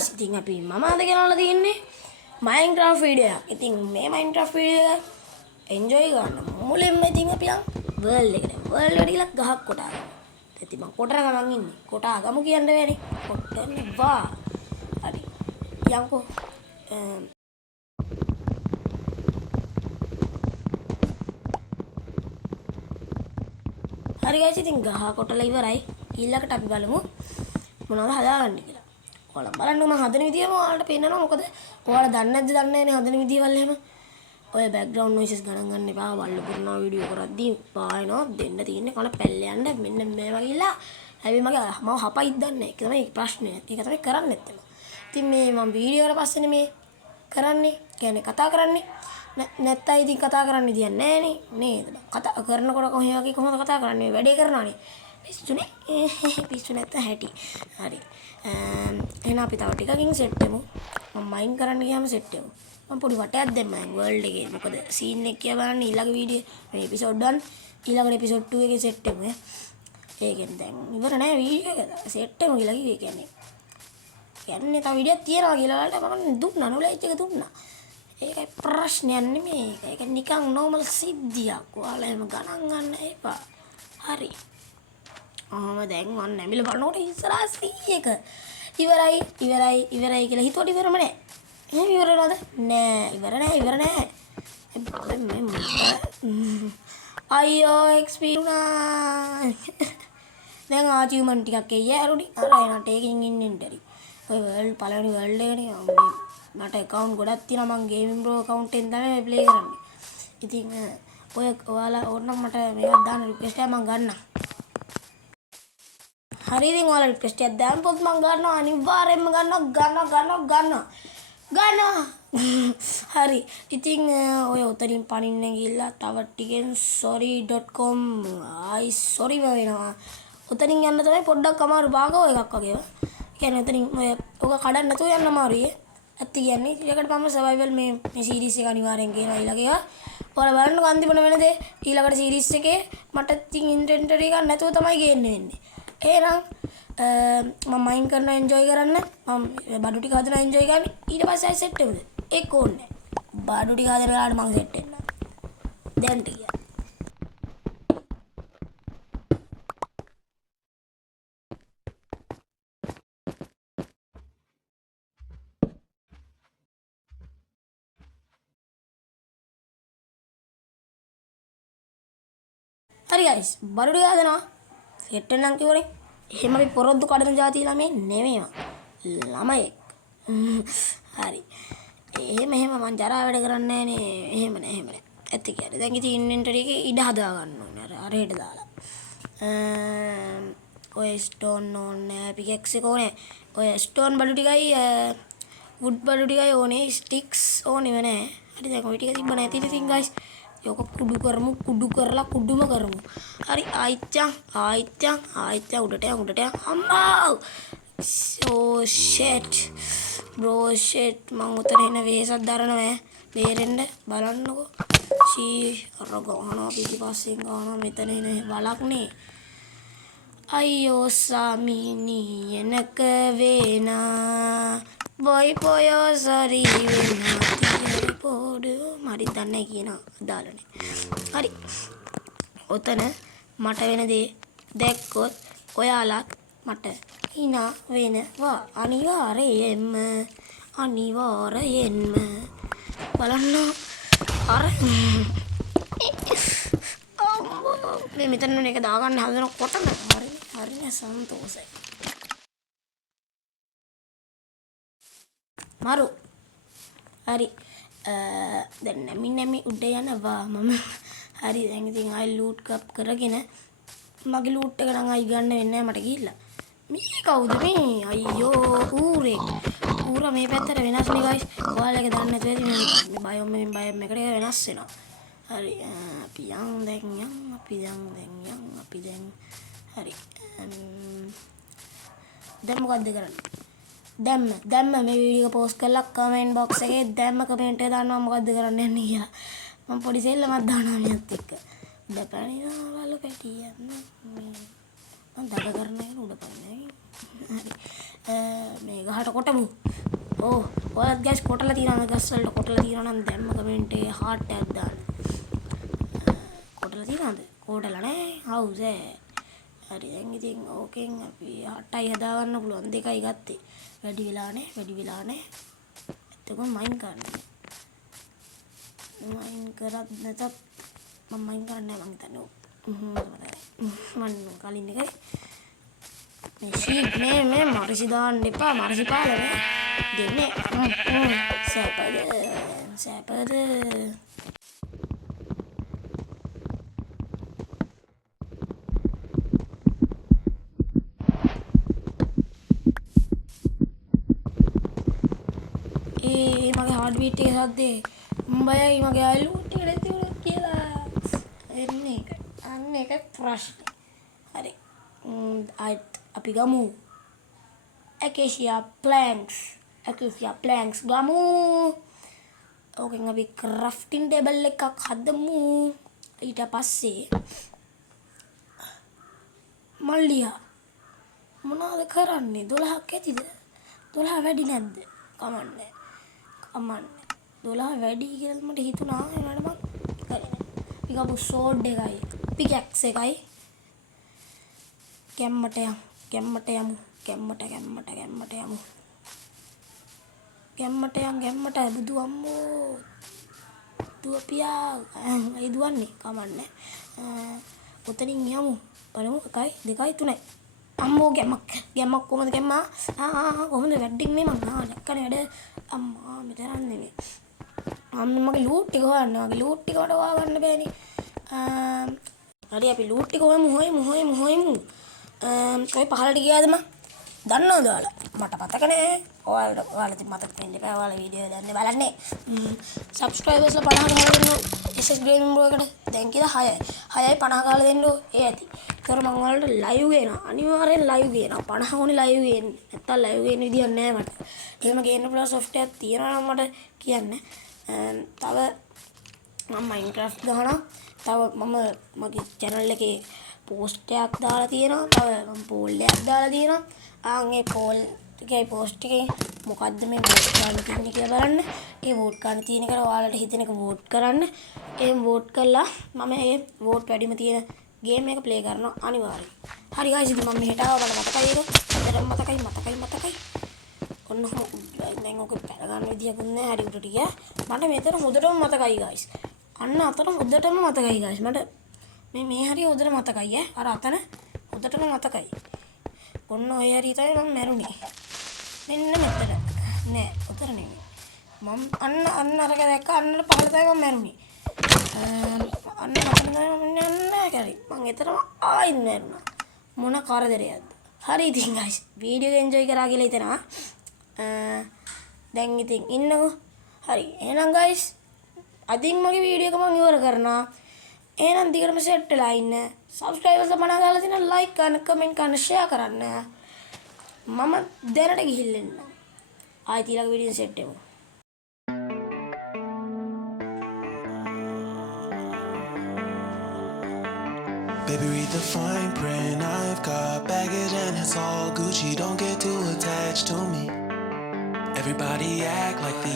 guys, ඉතින් අපි මම අද ගෙනල්ලා තියෙන්නේ Minecraft වීඩියෝ එකක්. ඉතින් මේ Minecraft වීඩියෝ එක enjoy ගන්න. මුලින්ම ඉතින් අපි යන් world එකට. world එකට ගිහලා ගහක් කොටා ගමු. ඉතින් මම කොටන ගමන් ඉන්නේ. කොටා ගමු කියන්න බෑනේ. කොටන්න වා. හරි. යන්කෝ. හරි guys, ඉතින් ගහ කොටලා ඉවරයි. ඊළඟට අපි බලමු මොනවද හදාගන්නේ කියලා. ඔයාලා බලන්න මම හදන විදියම ඔයාලට පේන්නනවා. මොකද ඔයාලා දන්නේ නැද්ද දන්නේ නැනේ හදන විදියවල් එහෙම. ඔය බෑග්ග්‍රවුන්ඩ් නොයිසස් ගණන් ගන්න එපා. වල්ල පුරනවා වීඩියෝ කරද්දී පායනවා දෙන්න තියෙන්නේ කන පැල්ල යන්න මෙන්න මේ වගේලා. හැබැයි මම හපයිද දන්නේ. ඒක තමයි ප්‍රශ්නේ. ඒක තමයි කරන්නේ නැත්තේ. ඉතින් මේ මම වීඩියෝ වල පස්සේනේ මේ කරන්නේ. කියන්නේ කතා කරන්නේ. නැත්තම් ඉතින් කතා කරන්න විදියක් නැහැනේ නේද? කතා කරනකොට කොහොමද කතා කරන්නේ? වැඩේ කරනවානේ. පිස්සුනේ. පිස්සු නැත්ත හැටි. හරි. එහෙනම් අපි තව ටිකකින් සෙට් වෙමු. මම මයින් කරන්න ගියාම සෙට් වෙමු. මම පොඩි වටයක් දැම්මම වර්ල්ඩ් එකේ. මොකද සීන් එක කියලා බලන්න ඊළඟ වීඩියෝ මේ එපිසෝඩ් 1 ඊළඟ එපිසෝඩ් 2 එකේ සෙට් වෙමු ඈ. ඒකෙන් දැන් ඉවර නෑ වීඩියෝ එක. සෙට් වෙමු කියලා කිව්වේ කියන්නේ. කියන්නේ තව වීඩියෝක් තියෙනවා කියලා වලට මම දුන්නා නොලෙජ් එක දුන්නා. ඒකයි ප්‍රශ්නයක් නෙමෙයි. ඒක නිකන් normal සිද්ධියක්. ඔයාලා එහෙම ගණන් ගන්න එපා. හරි. දැන් මම නැමිල බලනකොට ඉස්සරහා 100ක ඉවරයි කියලා හිතුවට ඉවරම නෑ. එහෙම ඉවර වෙනවද? නෑ ඉවර නෑ. අයියෝ XP උනා. දැන් achievement ටිකක් එయ్యයි අරුණි. අර එනට ඒකෙන් ඉන්නෙන් ඇති. ඔය world පළවෙනි world එකනේ මට account ගොඩක් තියෙනවා. මම gaming bro account එකෙන් තමයි play කරන්නේ. ඉතින් ඔය ඔයාලා ඕනනම් මට මේවත් දාන්න request එකක් මම ගන්නම්. හරි ඉතින් ඔයාලා රික්වෙස්ට් එකක් දාන්නකොත් මම ගන්නවා අනිවාර්යෙන්ම ගන්නවා. හරි. ඉතින් ඔය උතරින් පනින්න ගිහිල්ලා තව ටිකෙන් sorry.com sorry වෙනවා. උතරින් යන්න තමයි පොඩ්ඩක් අමාරු භාගෝ එකක් වගේ. කියන්නේ උතරින් ඔය ඔක කඩන්න නැතුව යන්න අමාරුයි. ඇත්ත කියන්නේ ඊළඟට මම survival මේ series එක අනිවාර්යෙන් ගේනවා ඊළඟ එක. ඔයාලා බලන්නකො අන්තිමට වෙන දේ ඊළඟට series එකේ මට ඉතින් inventory එකක් නැතුව තමයි ගේන්න වෙන්නේ. එහෙනම් මම මයින් කරනවා එන්ජොයි කරන්න. මම බඩු ටික හදනවා එන්ජොයි කරන්න. ඊට පස්සේ ආයි සෙට් වෙමුද? ඒක ඕනේ. බඩු ටික හදන වෙලාවට මම සෙට් වෙන්න. දැන් ටික. හරි guys, බඩු ටික හදනවා. සෙට් වෙන්නම් කිව්වනේ. එහෙම අපි පොරොද්දු කඩන જાති ළමයි නෙමෙයිම. ළමයි. හරි. එහෙම මං ජරා වැඩ කරන්නේ නෑනේ. එහෙම නෑ. ඇත්ත කියන්නේ. දැන් ඉතින් ඉන්වෙන්ටරි එකේ ඉඩ හදා ගන්න ඕනේ. අර හෙට දාලා. ඔය ස්ටෝන් ඕනේ, පිකැක්ස් එක ඕනේ. ඔය ස්ටෝන් බඩු ටිකයි වුඩ් බඩු ටිකයි ඕනේ. ස්ටික්ස් ඕනේව නෑ. හරි දැන් ඔය ටික තිබ්බ නැතිද ඉතින් guys. යෝක කුඩු කරලා කුඩුම කරමු. හරි ආයිච්චා උඩට අම්මා. Oh shit bro shit මං උතන එන වෙහසක් දරනවා බේරෙන්න බලන්නකෝ. අර ගහනවා පිටිපස්සෙන් ගහනවා මෙතන එන වලක්නේ. අයියෝ සාමිනි එනක වේනා බොයි පොයෝ සරි වෙනා පොඩු මරි දන්නේ කියනවා දාලනේ. හරි ඔතන මට වෙන දේ දැක්කොත් ඔයාලත් මට hina වෙනවා අනිවාර්යෙන්ම බලන්න. අර මේ මෙතන එක දාගන්න හදනකොටම හරිය සන්තෝෂයි. මරු හරි දැන් නැමි උඩ යනවා මම. හරි දැන් ඉතින් ආයි ලූට් කප් කරගෙන මගේ ලූට් එක නම් ආයි ගන්න වෙන්නේ නැහැ මට ගිහිල්ලා. මේ කවුද මේ? අයියෝ ඌරෙක්. ඌරා මේ පැත්තට වෙනස් නේ guys. ඔයාලා ඒක දන්නේ නැතුව ඇති මේ බයෝම් එකට වෙනස් වෙනවා. හරි අපි දැන් හරි දැන් මොකද්ද කරන්නේ? දැම්ම මේ වීඩියෝ එක පෝස්ට් කරලා කමෙන්ට් බොක්ස් එකේ දැම්ම කමෙන්ට් එක දානවා මොකද්ද කරන්න යන්නේ කියලා. මම පොඩි සෙල්ලමක් දානවා මෙයත් එක්ක. උඩ පැනිනවා වල පැටියන්න මේ මම දඩ කරන්නේ උඩ පැන්නේ. මේ ගහට කොටමු. ඕ ඔයත් ගයිස් කොටලා තියනවා ගස් වලට කොටලා තියනවා නම් දැම්ම කමෙන්ට් එකේ heart එකක් දාන්න. කොටලා තියනවද? කොටලා නෑ. හවුස් හරි දැන් ඉතින් ඕකෙන් අපි 8යි හදා ගන්න පුළුවන්. 2යි ගත්තේ. වැඩි වෙලා නෑ. එතකොට මයින් කරන්න. මයින් කරත් නැතත් මම මයින් කරන්නේ නැහැ මං හිතන්නේ. මම කලින් එකයි මේ ෂීට් මේ මරසි දාන්න එපා. මරසි පාලනේ දෙන්නේ. සැපද මගේ හાર્ට් බීට් එක සද්දේ බයයි මගේ අයලුට නැති වුණා කියලා එන්නේ අන්න ඒක ප්‍රශ්නේ. හරි අපි ගමු acacia planks ගමු. ඕකෙන් අපි crafting table එකක් හදමු. ඊට පස්සේ මල්ලියා මොනවද කරන්නේ? 12ක් ඇතිද? 12 වැඩි නැද්ද? කමන්නේ 12 වැඩි කියලා මට හිතුණා. ඒනට මම කරේ නෑ. පිකපු sword එකයි pickaxe එකයි කැම්මට යමු. කැම්මට බුදු අම්මෝ දුවපියා ඒ දුවන්නේ කමන්නේ. ඔතනින් යමු. බලමු 1 2 3 අම්මෝ ගැම්මක් කොහමද ගැම්මා? කොහොමද වැඩින්නේ මං දැක්කනේ වැඩ. අම්මා මෙතන නෙමෙයි. මගේ ලූට් ටික හොයන්න. මගේ ලූට් ටික වඩ හොයාගන්න බෑනේ. හරි අපි ලූට් ටික හොයමු. ඔය පහලට ගියාද මං? දන්නවද ඔයාලා? මට මතක නෑ. ඔයාලට මතක වෙන්න එපා. ඔයාලා වීඩියෝ දැන්නේ බලන්නේ. සබ්ස්ක්‍රයිබර්ස්ලා 50 ගාලා දෙන්නෝ. SS Gaming Bro එකට. දැන් කියලා 6යි 50 ගාලා දෙන්නෝ. ඒ ඇති. ඒතර මං ඔයාලට ලයිව් ගේනවා. අනිවාර්යෙන් ලයිව් ගේනවා. 50 ඕනේ ලයිව් ගේන්න. නැත්තම් ලයිව් ගේන්න විදියක් නෑ මට. එහෙම ගේන්න පුළුවන් software එකක් තියෙනවා නම් මට කියන්න. තව මම Minecraft ගහනවා. තව මම මගේ channel එකේ post එකක් දාලා තියෙනවා. තව මම poll එකක් දාලා තියෙනවා. ඒ poll එකේ post එකේ මොකද්ද මේ vote කරන්න තියෙන්නේ කියලා බලන්න. ඒ vote කරන්න තියෙන එකට ඔයාලට හිතෙන එක vote කරන්න. ඒ vote කළා මම ඒ vote වැඩිම තියෙන game එක play කරනවා අනිවාර්යයෙන්. හරි guys ඉතින් මම මෙහෙට ආවා. මට මතකයි ඒක. මතකයි. ඔන්න දැන් ඔක පැල ගන්න විදියකුත් නැහැ. හරි උඩට ගියා. මට මෙතන හොඳටම මතකයි guys. අන්න අතන හොඳටම මතකයි guys. මට මේ හරිය හොඳට මතකයි අර අතන හොඳටම මතකයි. ඔන්න ඔය හරිය තමයි මම මැරුණේ. මෙන්න මෙතන. නෑ උතර නෙමෙයි. මම අන්න අරක දැක්ක අන්න පහළ තමයි මම මැරුණේ. අන්න අතන තමයි මම යන්නේ කරේ. මම එතරම් ආයිත් මැරුණා. මොන කරදරයක්ද? හරි ඉතින් guys වීඩියෝ එන්ජොයි කරා කියලා හිතනවා. දැන් ඉතින් ඉන්නකෝ. හරි එහෙනම් guys අදින් මගේ වීඩියෝ එක මම ඉවර කරනවා. එහෙනම් දිගටම සෙට් වෙලා ඉන්න. සබ්ස්ක්‍රයිබර්ස් 50 ගාලා තියෙන ලයික් කරන්න, කමෙන්ට් කරන්න, ෂෙයා කරන්න. මම දැනට ගිහිල්ලා එන්න. ආයෙත් ඊළඟ වීඩියෝ සෙට් වෙමු. Baby, read the fine print. I've got baggage and it's all Gucci. Don't get too attached to me. Everybody act like the